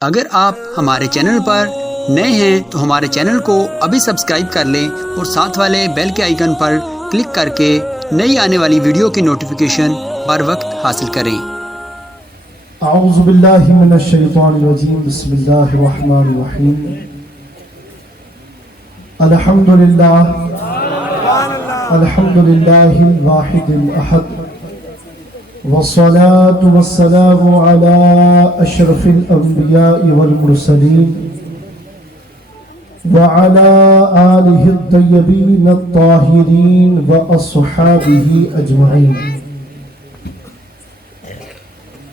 اگر آپ ہمارے چینل پر نئے ہیں تو ہمارے چینل کو ابھی سبسکرائب کر لیں اور ساتھ والے بیل کے آئیکن پر کلک کر کے نئی آنے والی ویڈیو کی نوٹیفیکیشن بر وقت حاصل کریں۔ اعوذ باللہ من الشیطان الرجیم، بسم اللہ الرحمن الرحیم۔ الحمدللہ الواحد الاحد، والصلاة والسلام على اشرف الانبیاء والمرسلین وعلى آلہ الطیبین الطاہرین واصحابہ اجمعین۔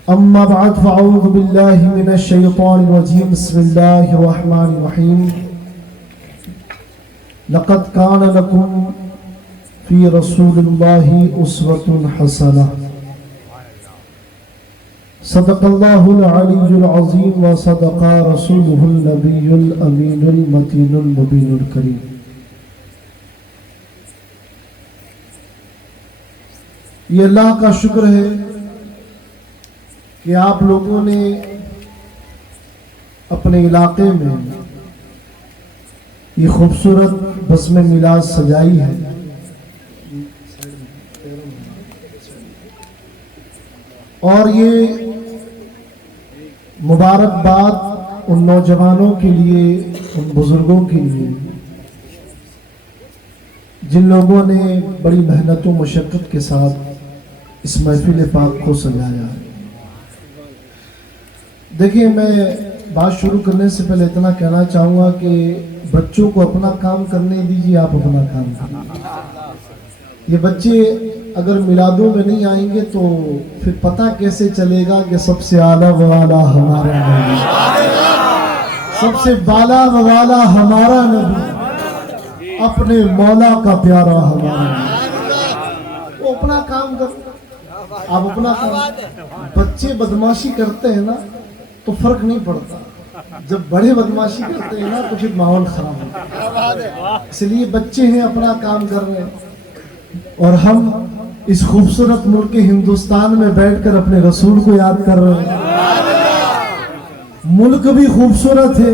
اما بعد فاعوذ باللہ من الشیطان الرجیم، بسم اللہ الرحمن الرحیم۔ لقد کان لکم فی رسول اللہ اسوۃ حسنہ، صدق اللہ العلی العظیم وصدق رسولہ النبی الامین المتین المبین الکریم۔ یہ اللہ کا شکر ہے کہ آپ لوگوں نے اپنے علاقے میں یہ خوبصورت بزم میلاد سجائی ہے، اور یہ مبارکباد ان نوجوانوں کے لیے، ان بزرگوں کے لیے جن لوگوں نے بڑی محنت و مشقت کے ساتھ اس محفل پاک کو سجایا ہے۔ دیکھیں، میں بات شروع کرنے سے پہلے اتنا کہنا چاہوں گا کہ بچوں کو اپنا کام کرنے دیجیے، آپ اپنا کام کریں۔ یہ بچے اگر میلادوں میں نہیں آئیں گے تو پھر پتہ کیسے چلے گا کہ سب سے اعلیٰ و اعلیٰ ہمارا نبی، سب سے بالا و والا ہمارا نبی، اپنے مولا کا پیارا ہمارا نبی۔ وہ اپنا کام کرتے، آپ اپنا کام۔ بچے بدماشی کرتے ہیں نا تو فرق نہیں پڑتا، جب بڑے بدماشی کرتے ہیں نا تو پھر ماحول خراب ہوتا ہے۔ اس لیے بچے ہیں اپنا کام کر رہے ہیں، اور ہم اس خوبصورت ملک ہندوستان میں بیٹھ کر اپنے رسول کو یاد کر رہے ہیں۔ ملک بھی خوبصورت ہے،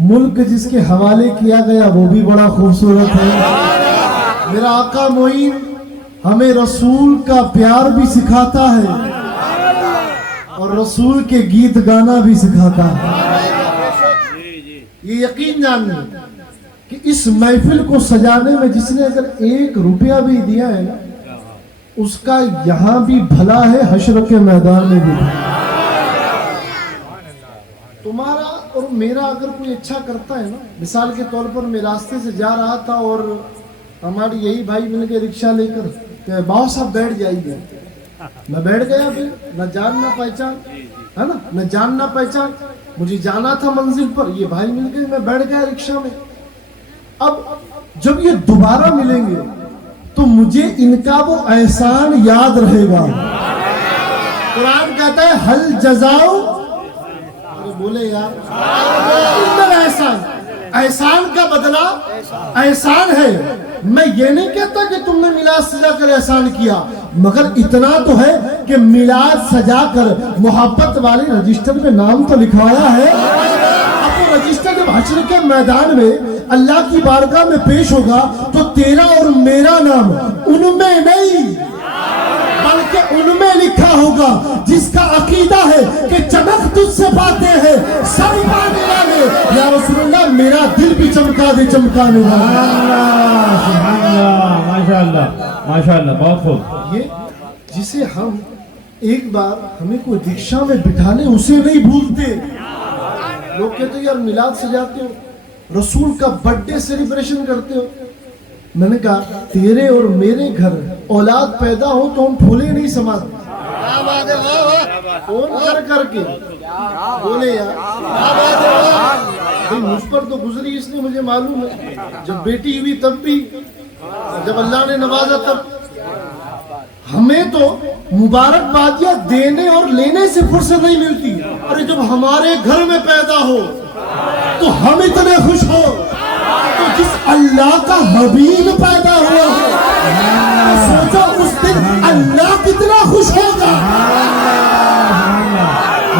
ملک جس کے حوالے کیا گیا وہ بھی بڑا خوبصورت ہے۔ میرا آقا معین ہمیں رسول کا پیار بھی سکھاتا ہے اور رسول کے گیت گانا بھی سکھاتا ہے۔ یہ یقین جاننا کہ اس محفل کو سجانے میں جس نے اگر 1 روپیہ بھی دیا ہے نا، اس کا یہاں بھی بھلا ہے، حشر کے میدان میں بھی بھلا۔ تمہارا اور میرا اگر کوئی اچھا کرتا ہے نا، مثال کے طور پر میں راستے سے جا رہا تھا اور ہماری یہی بھائی مل کے رکشہ لے کر کہ باؤ صاحب بیٹھ جائیے، میں بیٹھ گیا، پھر نہ جان نہ پہچان، ہے نا، نہ جان نہ پہچان، مجھے جانا تھا منزل پر، یہ بھائی مل گئے، میں بیٹھ گیا رکشہ میں۔ اب جب یہ دوبارہ ملیں گے تو مجھے ان کا وہ احسان یاد رہے گا۔ قرآن کہتا ہے حل جزاؤ، بولے یار، احسان، احسان کا بدلہ احسان ہے۔ میں یہ نہیں کہتا کہ تم نے میلاد سجا کر احسان کیا، مگر اتنا تو ہے کہ میلاد سجا کر محبت والے رجسٹر میں نام تو لکھوایا ہے۔ اب وہ رجسٹر جب حشر کے میدان میں اللہ کی بارگاہ میں پیش ہوگا تو تیرا اور میرا نام ان میں نہیں بلکہ ان میں لکھا ہوگا جس کا عقیدہ ہے کہ چمک تجھ سے باتیں ہیں سب پانے والے، یا رسول اللہ میرا دل بھی چمکا دے چمکانے والا۔ سبحان اللہ، ماشاءاللہ ماشاءاللہ، بہت خوب۔ یہ جسے ہم ایک بار ہمیں کوئی رکشہ میں بٹھا لیں اسے نہیں بھولتے۔ لوگ کہتے ہیں یار میلاد سجاتے ہو، رسول کا برتھ ڈے سیلیبریشن کرتے ہو۔ میں نے کہا تیرے اور میرے گھر اولاد پیدا ہو تو ہم پھولے نہیں سماتے، فون کر کے بولے یار مجھ پر تو گزری، اس نے مجھے معلوم ہے، جب بیٹی ہوئی تب بھی، جب اللہ نے نوازا تب۔ ہمیں تو مبارکبادیاں دینے اور لینے سے فرصت نہیں ملتی، اور جب ہمارے گھر میں پیدا ہو تو ہم اتنے خوش ہو، تو جس اللہ کا حبیب پیدا ہوا سوچو اس دن اللہ کتنا خوش ہوگا۔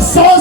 100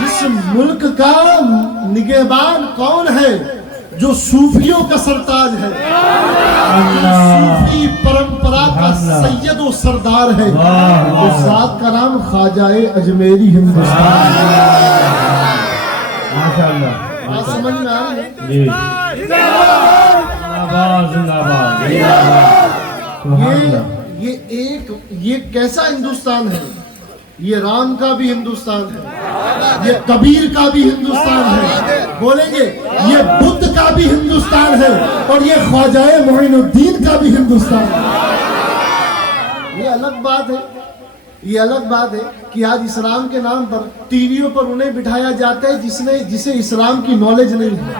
جس ملک کا نگہبان کون ہے؟ جو صوفیوں کا سرتاج ہے، صوفی پرمپرا کا سید و سردار ہے، اس ذات کا نام خواجہ اجمیری ہندوستان۔ ماشاءاللہ بات سمجھ میں آ رہی ہے؟ جی زندہ باد یہ کیسا ہندوستان ہے؟ یہ رام کا بھی ہندوستان ہے، یہ کبیر کا بھی ہندوستان ہے، بولیں گے یہ بدھ کا بھی ہندوستان ہے، اور یہ خواجہ معین الدین کا بھی ہندوستان ہے۔ یہ الگ بات ہے، یہ الگ بات ہے کہ آج اسلام کے نام پر ٹی ویوں پر انہیں بٹھایا جاتا ہے جسے اسلام کی نالج نہیں ہے۔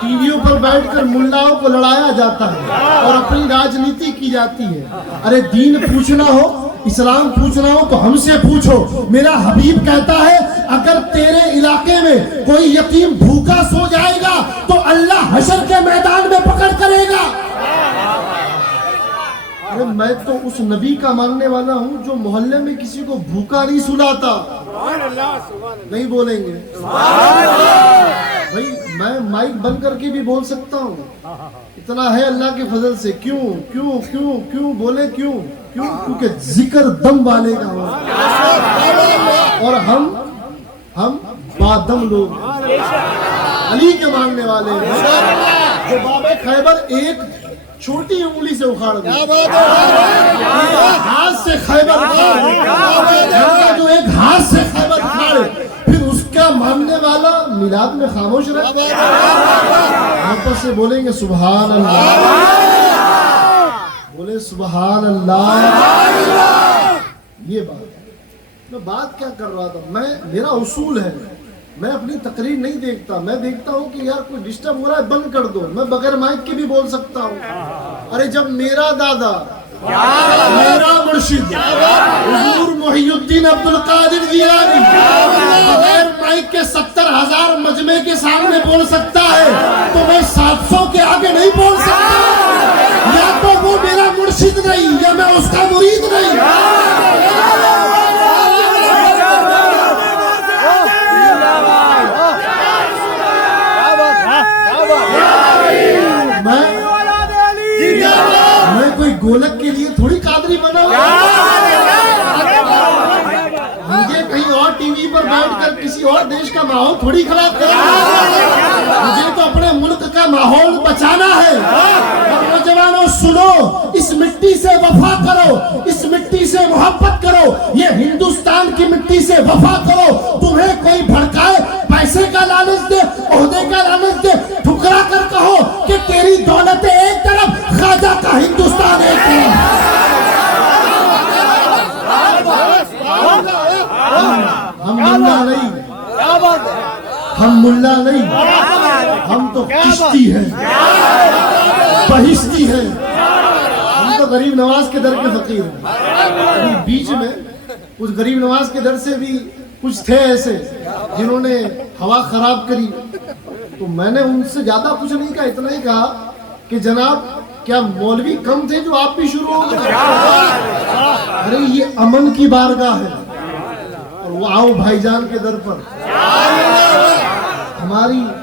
ٹی ویوں پر بیٹھ کر ملاؤں کو لڑایا جاتا ہے اور اپنی راجنیتی کی جاتی ہے۔ ارے دین پوچھنا ہو، اسلام پوچھنا ہو تو ہم سے پوچھو۔ میرا حبیب کہتا ہے اگر تیرے علاقے میں کوئی یتیم بھوکا سو جائے گا تو اللہ حشر کے میدان میں پکڑ کرے گا۔ ارے میں تو اس نبی کا ماننے والا ہوں جو محلے میں کسی کو بھوکا نہیں سلاتا۔ نہیں بولیں گے بھائی، میں مائک بند کر کے بھی بول سکتا ہوں، اتنا ہے اللہ کے فضل سے۔ کیوں کیوں کیوں کیوں بولے کیوں؟ کیونکہ ذکر دم والے کا ہو، اور ہم بادم لوگ علی کے ماننے والے ہیں، جو باب خیبر ایک چھوٹی انگلی سے اکھاڑ دے، ہاتھ سے خیبر اکھاڑے، جو ایک ہاتھ سے خیبر اکھاڑے، پھر اس کا ماننے والا میلاد میں خاموش رہے۔ آپس سے بولیں گے سبحان اللہ، بولے سبحان اللہ۔ یہ بات میں بات کیا کر رہا تھا، میرا اصول ہے، میں اپنی تقریر نہیں دیکھتا، میں دیکھتا ہوں کہ یار کوئی ڈسٹرب ہو رہا ہے بند کر دو، میں بغیر مائک کے بھی بول سکتا ہوں۔ ارے جب میرا دادا، میرا مرشد حضور محی الدین عبد القادر جیلانی بغیر مائک کے 70,000 مجمع کے سامنے بول سکتا ہے تو میں 700 کے آگے نہیں بول سکتا۔ یا تو وہ میرا مرشد نہیں یا میں اس کا مرید نہیں۔ میں کوئی گولک کے لیے تھوڑی قادری بنا ہوں، مجھے کہیں اور ٹی وی پر بیٹھ کر کسی اور دیش کا ماحول تھوڑی خراب کرنا ہے، مجھے تو اپنے ملک کا ماحول بچانا ہے۔ اور نوجوانوں سنو، اس مٹی سے وفا کرو، اس مٹی سے محبت کرو، یہ ہندوستان کی مٹی سے وفا کرو۔ تمہیں کوئی بھڑکائے، پیسے کا لالچ دے، عہدے کا لالچ دے، ٹھکرا کر کہو کہ تیری دولت ایک طرف، خواجہ کا ہندوستان ایک طرف۔ ہم ملا نہیں، ہم ملا نہیں، ہم تو کشتی ہیں، بہشتی ہیں، ہم تو غریب نواز کے در کے فقیر ہیں۔ ابھی بیچ میں کچھ غریب نواز کے در سے بھی کچھ تھے ایسے جنہوں نے ہوا خراب کری، تو میں نے ان سے زیادہ کچھ نہیں کہا، اتنا ہی کہا کہ جناب کیا مولوی کم تھے جو آپ بھی شروع ہو گئے؟ ارے یہ امن کی بارگاہ ہے، اور وہ آؤ بھائی جان کے در پر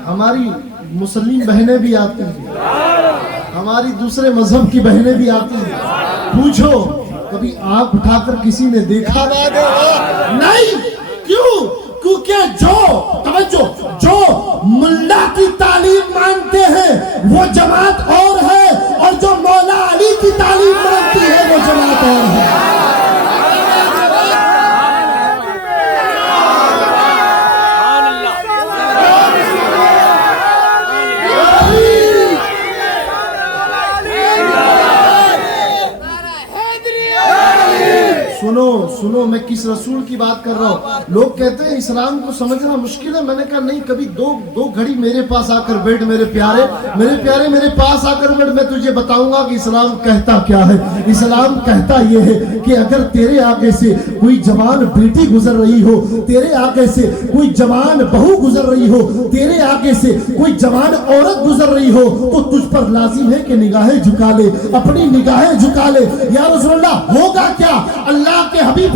ہماری مسلم بہنیں بھی آتی ہیں، ہماری دوسرے مذہب کی بہنیں بھی آتی ہیں۔ پوچھو کبھی آنکھ اٹھا کر کسی نے دیکھا؟ نہیں۔ کیوں؟ کیونکہ جو ملا کی تعلیم مانتے ہیں وہ جماعت اور ہے، اور جو مولا علی کی تعلیم مانتی ہے وہ جماعت اور ہے۔ سنو میں کس رسول کی بات کر رہا ہوں۔ لوگ کہتے ہیں اسلام کو سمجھنا مشکل ہے، میں نے کہا نہیں، کبھی دو گھڑی میرے پاس آ کر بیٹھ، میرے پیارے میرے پاس آ کر بیٹھ، میں تجھے بتاؤں گا کہ اسلام کہتا کیا ہے۔ اسلام کہتا یہ ہے کہ اگر تیرے آگے سے کوئی جوان بیٹی گزر رہی ہو، تیرے آگے سے کوئی جوان بہو گزر رہی ہو، تیرے آگے سے کوئی جوان عورت گزر رہی ہو، تو تجھ پر لازم ہے کہ نگاہیں جھکا لے، اپنی نگاہیں جھکا لے۔ یا رسول اللہ ہوگا کیا؟ اللہ کے حبیب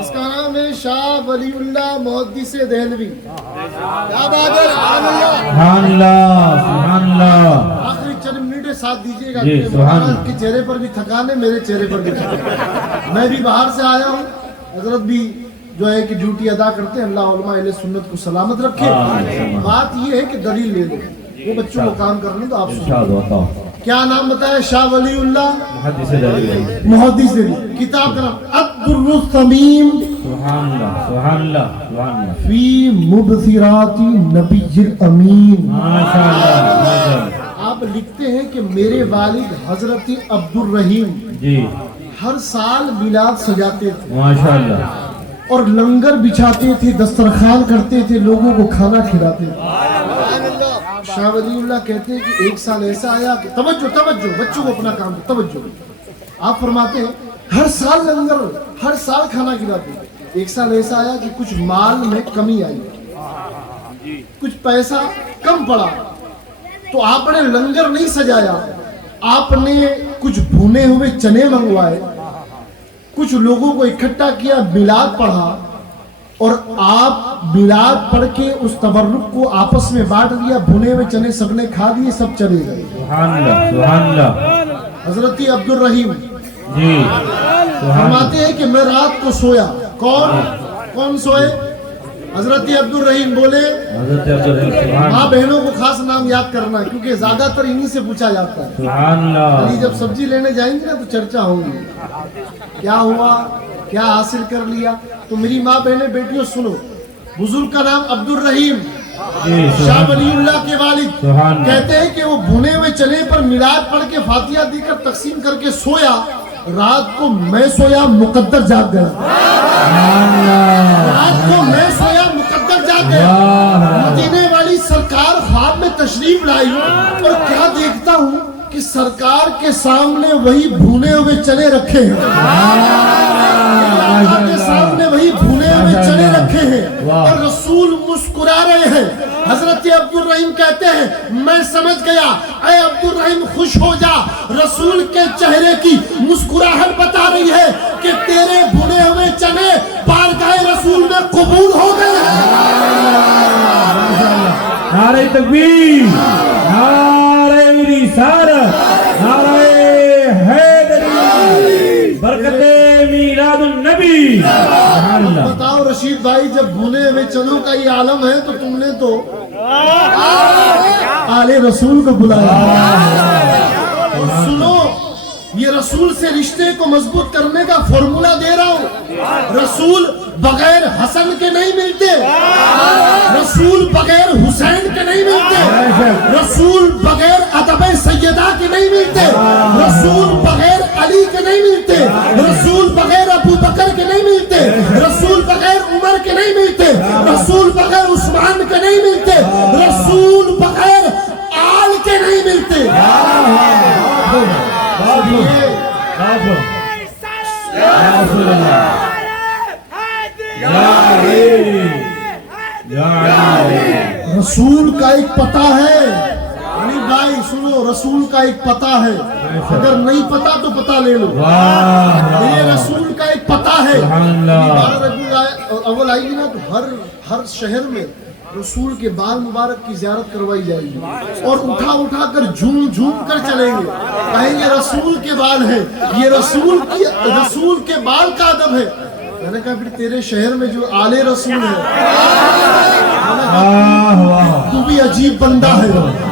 اس کا نام ہے شاہ ولی اللہ محدث دہلوی. کیا بات ہے, سبحان اللہ. سبحان اللہ سبحان اللہ. آخری چند منٹ ساتھ دیجیے گا, جی، کہ سبحان مولانا اللہ. کے چہرے پر بھی تھکان ہے, میرے چہرے پر بھی تھکان ہے. میں بھی باہر سے آیا ہوں, حضرت بھی جو ہے کہ ڈیوٹی ادا کرتے ہیں. اللہ علماء اہل سنت کو سلامت رکھے. بات یہ ہے کہ دلیل لے لو, وہ بچوں کو کام کرنے تو آپ ارشاد. کیا نام بتایا؟ شاہ ولی اللہ محدث دہلوی. محدث دہلوی. کتاب کا نام الدر الثمین سبحان اللہ سبحان اللہ سبحان اللہ. فی مبصرات نبی الامین. ماشاء اللہ ماشاء اللہ. آپ لکھتے ہیں کہ میرے والد حضرت عبد الرحیم جی ہر سال میلاد سجاتے تھے ماشاء اللہ. اور لنگر بچھاتے تھے, دسترخوان کرتے تھے, لوگوں کو کھانا کھلاتے تھے. شاہ ولی اللہ کہتے ہیں کہ ایک سال ایسا آیا کہ توجہ توجہ بچوں کو اپنا کام توجہ. آپ فرماتے ہیں ہر سال لنگر, ہر سال کھانا کھلاتے. ایک سال ایسا آیا کہ کچھ مال میں کمی آئی, کچھ پیسہ کم پڑا, تو آپ نے لنگر نہیں سجایا, آپ نے کچھ بھونے ہوئے چنے منگوائے, کچھ لوگوں کو اکٹھا کیا, میلاد پڑھا, اور آپ میلاد پڑھ کے اس تبرک کو آپس میں بانٹ دیا. بھنے ہوئے چنے سب نے کھا لیے, سب چلے گئے. سبحان اللہ سبحان اللہ. حضرت عبد الرحیم جی فرماتے ہیں کہ میں رات کو سویا. کون سوئے؟ حضرت عبد الرحیم. بولے حضرت عبدالرحیم. سبحان ماں اللہ بہنوں کو خاص نام یاد کرنا ہے, کیونکہ زیادہ تر انہی سے پوچھا جاتا ہے. سبحان اللہ. جب سبزی لینے جائیں گے نا تو چرچا ہوگی, کیا ہوا, کیا حاصل کر لیا. تو میری ماں بہنیں بیٹیوں سنو, بزرگ کا نام عبد الرحیم جی شاہ ولی اللہ کے والد سبحان اللہ. کہتے ہیں کہ وہ بھنے ہوئے چنے پر میلاد پڑھ کے فاتحہ دے کر تقسیم کر کے سویا. رات کو میں سویا, مقدر جاگ گیا. سبحان اللہ. رات کو میں سویا, مقدر جاگ گیا. مدینے والی سرکار خواب میں تشریف لائی, اور کیا دیکھتا ہوں کہ سرکار کے سامنے وہی بھونے ہوئے چنے رکھے ہیں. اللہ کے سامنے وہی بھونے ہوئے چنے رکھے ہیں, اور رسول مسکرا رہے ہیں. حضرت عبد الرحیم کہتے ہیں میں سمجھ گیا, اے عبد الرحیم خوش ہو جا, رسول کے چہرے کی مسکراہٹ بتا رہی ہے کہ تیرے بھنے ہوئے چنے بارگاہ رسول میں قبول ہو گئے ہیں. نعرہ تکبیر, نعرہ رسالت, نعرہ حیدری, برکت میلاد النبی. سبحان اللہ. بتاؤ رشید بھائی, جب بھنے ہوئے چنوں کا یہ عالم ہے تو تم نے تو آل رسول کو بلایا. اور سنو, یہ رسول سے رشتے کو مضبوط کرنے کا فارمولا دے رہا ہوں. رسول بغیر حسن کے نہیں ملتے, رسول بغیر حسین کے نہیں ملتے, رسول بغیر ادب سیدہ کے نہیں ملتے, رسول بغیر علی کے نہیں ملتے, رسول بغیر ابو بکر کے نہیں ملتے, رسول بغیر عمر کے نہیں ملتے, رسول بغیر عثمان کے نہیں ملتے, رسول بغیر آل کے نہیں ملتے. رسول کا ایک پتہ ہے, علی بھائی سنو, رسول کا ایک پتہ ہے, اگر نہیں پتہ تو پتہ لے لو. یہ رسول کا ایک پتہ ہے. 12 ربیع الاول آئے گی نا تو ہر شہر میں رسول کے بال مبارک کی زیارت کروائی جائے گی, اور اٹھا اٹھا کر جھوم جھوم کر چلیں گے, کہیں گے رسول کے بال ہیں, یہ رسول کے بال کا ادب ہے. میں نے کہا پھر تیرے شہر میں جو آل رسول ہے, تو بھی عجیب بندہ ہے.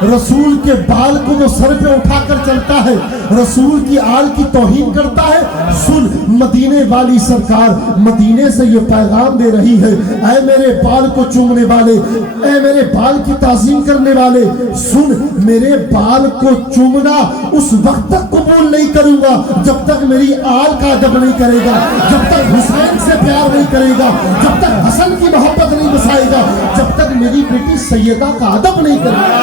رسول کے بال کو وہ سر پہ اٹھا کر چلتا ہے, رسول کی آل کی توہین کرتا ہے. سن, مدینے والی سرکار مدینے سے یہ پیغام دے رہی ہے, اے میرے بال کو چومنے والے, اے میرے بال کی تعظیم کرنے والے, سن, میرے بال کو چومنا اس وقت تک قبول نہیں کروں گا جب تک میری آل کا ادب نہیں کرے گا, جب تک حسین سے پیار نہیں کرے گا, جب تک حسن کی محبت نہیں بسائے گا, جب تک میری بیٹی سیدہ کا ادب نہیں کرے گا.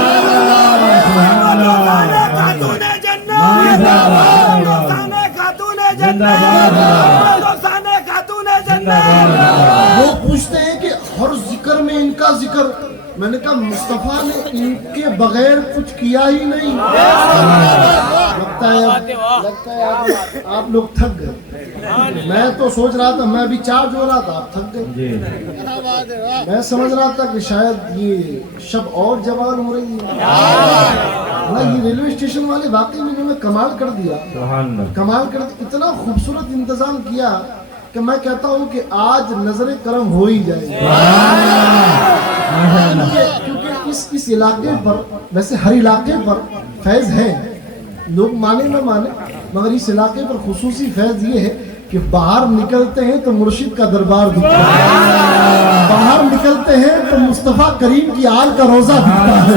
وہ پوچھتے ہیں کہ ہر ذکر میں ان کا ذکر, میں نے کہا مصطفیٰ نے ان کے بغیر کچھ کیا ہی نہیں. لگتا ہے آپ لوگ تھک گئے. میں تو سوچ رہا تھا, میں ابھی چارج ہو رہا تھا, آپ تھک گئے. میں سمجھ رہا تھا کہ شاید یہ شب اور جوان ہو رہی ہے. یہ ریلوے اسٹیشن والے واقعی میں انہوں نے کمال کر دیا. کمال کر دیا, اتنا خوبصورت انتظام کیا کہ میں کہتا ہوں کہ آج نظر کرم ہو ہی جائے گی. کیونکہ اس علاقے پر, ویسے ہر علاقے پر فیض ہے, لوگ مانے نہ مانے, مگر اس علاقے پر خصوصی فیض یہ ہے کہ باہر نکلتے ہیں تو مرشد کا دربار دکھتا ہے, باہر نکلتے ہیں تو مصطفیٰ کریم کی آل کا روزہ دکھتا ہے,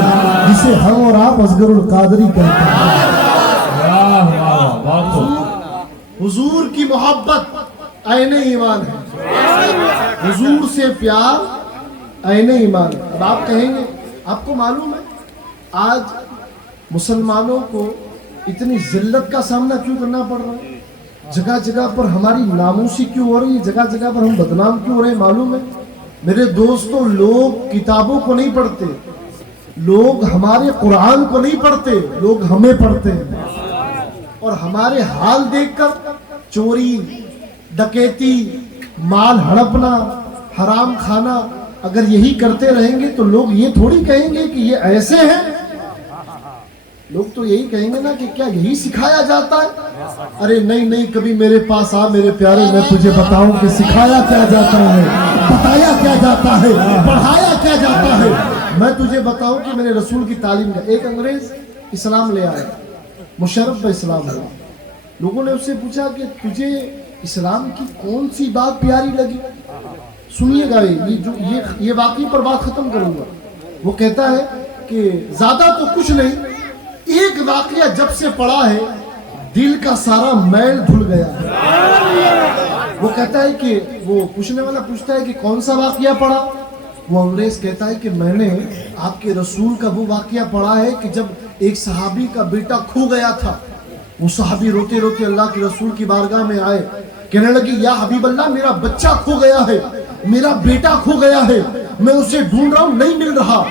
جسے ہم اور آپ اصغر القادری کہتے ہیں. حضور کی محبت عین ایمان ہے, حضور سے پیار عین ایمان ہے. اب آپ کہیں گے, آپ کو معلوم ہے آج مسلمانوں کو اتنی ذلت کا سامنا کیوں کرنا پڑ رہا ہے؟ جگہ جگہ پر ہماری ناموسی کیوں ہو رہی ہے, جگہ جگہ پر ہم بدنام کیوں ہو رہے ہیں؟ معلوم ہے میرے دوستوں, لوگ کتابوں کو نہیں پڑھتے, لوگ ہمارے قرآن کو نہیں پڑھتے, لوگ ہمیں پڑھتے ہیں. اور ہمارے حال دیکھ کر چوری, ڈکیتی, مال ہڑپنا, حرام کھانا اگر یہی کرتے رہیں گے تو لوگ یہ تھوڑی کہیں گے کہ یہ ایسے ہیں. لوگ تو یہی کہیں گے نا کہ کیا یہی سکھایا جاتا ہے؟ ارے نہیں, کبھی میرے پاس آ میرے پیارے, میں تجھے بتاؤں کہ سکھایا کیا جاتا ہے, بتایا کیا جاتا ہے, پڑھایا کیا جاتا ہے. میں تجھے بتاؤں کہ میرے رسول کی تعلیم کا ایک انگریز اسلام لے آیا, مشرف پہ اسلام ہوا. لوگوں نے اس سے پوچھا کہ تجھے اسلام کی کون سی بات پیاری لگی؟ سنیے گا, یہ واقعی پر بات ختم کروں گا. وہ کہتا ہے کہ زیادہ تو کچھ نہیں, ایک واقعہ جب سے پڑھا ہے دل کا سارا میل دھل گیا ہے. وہ کہتا ہے کہ وہ پوچھنے والا پوچھتا ہے کہ کون سا واقعہ پڑھا؟ وہ انگریز کہتا ہے کہ میں نے آپ کے رسول کا وہ واقعہ پڑھا ہے کہ جب ایک صحابی کا بیٹا کھو گیا تھا. وہ صحابی روتے روتے اللہ کے رسول کی بارگاہ میں آئے, کہنے لگی یا حبیب اللہ, میرا بچہ کھو گیا ہے, میرا بیٹا کھو گیا ہے, میں اسے ڈھونڈ رہا ہوں, نہیں مل رہا.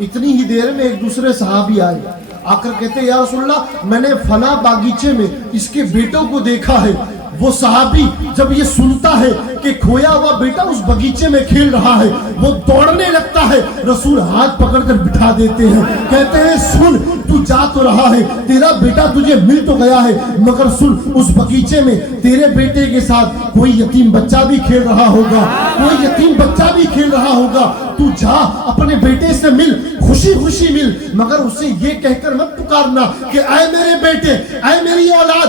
اتنی ہی دیر میں ایک دوسرے صحابی آئے, آ کر کہتے یا رسول اللہ, میں نے فلاں باغیچے میں اس کے بیٹوں کو دیکھا ہے. وہ صحابی جب یہ سنتا ہے کہ کھویا ہوا بیٹا اس باغیچے میں کھیل رہا ہے, وہ دوڑنے لگتا ہے. رسول ہاتھ پکڑ کر بٹھا دیتے ہیں, کہتے ہیں سن, تو جا تو رہا ہے, تیرا بیٹا تجھے مل تو گیا ہے, مگر سن, اس باغیچے میں تیرے بیٹے کے ساتھ کوئی یتیم بچہ بھی کھیل رہا ہوگا, کوئی یتیم بچہ بھی کھیل رہا ہوگا. تو جا اپنے بیٹے سے مل, خوشی خوشی مل, مگر اسے یہ کہہ کر مت پکارنا کہ اے میرے بیٹے, اے میری اولاد,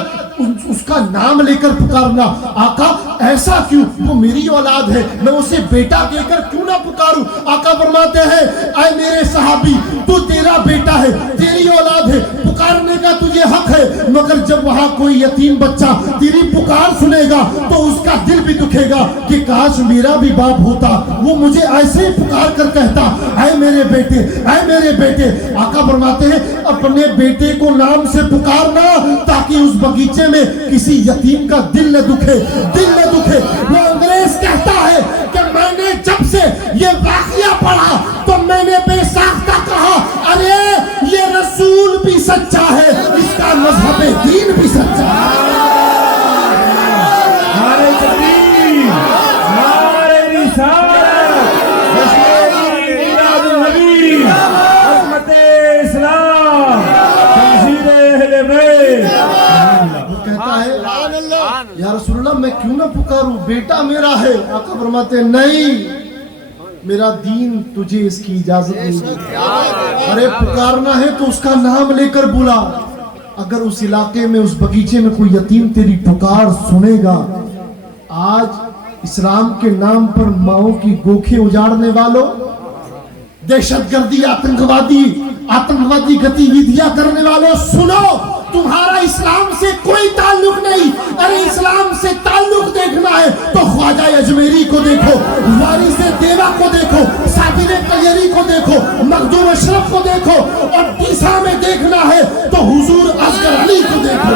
اس کا نام لے کر پکارنا. آقا ایسا کیوں؟ وہ میری اولاد ہے, میں اسے بیٹا کہہ کر کیوں نہ پکاروں؟ آقا فرماتے ہیں اے میرے صحابی, تو تیرا بیٹا ہے, تیری اولاد ہے, پکارنے کا تجھے حق ہے, مگر جب وہاں کوئی یتیم بچہ تیری پکار سنے گا تو اس کا دل بھی دکھے گا کہ کاش میرا بھی باپ ہوتا, وہ مجھے ایسے ہی پکار کر کہتا اے میرے بیٹے, اے میرے بیٹے. آقا فرماتے ہیں اپنے بیٹے کو نام سے پکارنا تاکہ اس باغیچے میں کسی یتیم کا دل نہ دکھے, دل نہ دکھے. وہ انگریز کہتا ہے کہ میں نے جب سے یہ واقعہ پڑھا تو میں نے بے ساختہ کہا ارے یہ رسول بھی سچا ہے, اس کا مذہب دین بھی سچا ہے. نعرہ تکبیر, نعرہ رسالت, میلاد النبی, عظمت اسلام, تنزیل اہل بیت. وہ کہتا ہے یا رسول اللہ میں کیوں نہ پکاروں, بیٹا میرا ہے. آقا فرماتے ہیں نہیں, میرا دین تجھے اس کی اجازت نہیں دیتی. ارے پکارنا ہے تو اس کا نام لے کر بلا. اگر اس علاقے میں, اس باغیچے میں کوئی یتیم تیری پکار سنے گا, آج اسلام کے نام پر ماؤں کی گوکھیں اجاڑنے والوں, دہشت گردی, آتنکوادی گتیویدیاں کرنے والوں, سنو, تمہارا اسلام سے کوئی تعلق نہیں. ارے اسلام سے تعلق دیکھنا ہے تو خواجہ اجمیری کو دیکھو, وارث دیوا کو دیکھو, صابر قیری کو دیکھو, مخدوم اشرف کو دیکھو, اور ٹیسا میں دیکھنا ہے تو حضور اصغر علی کو دیکھو.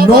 9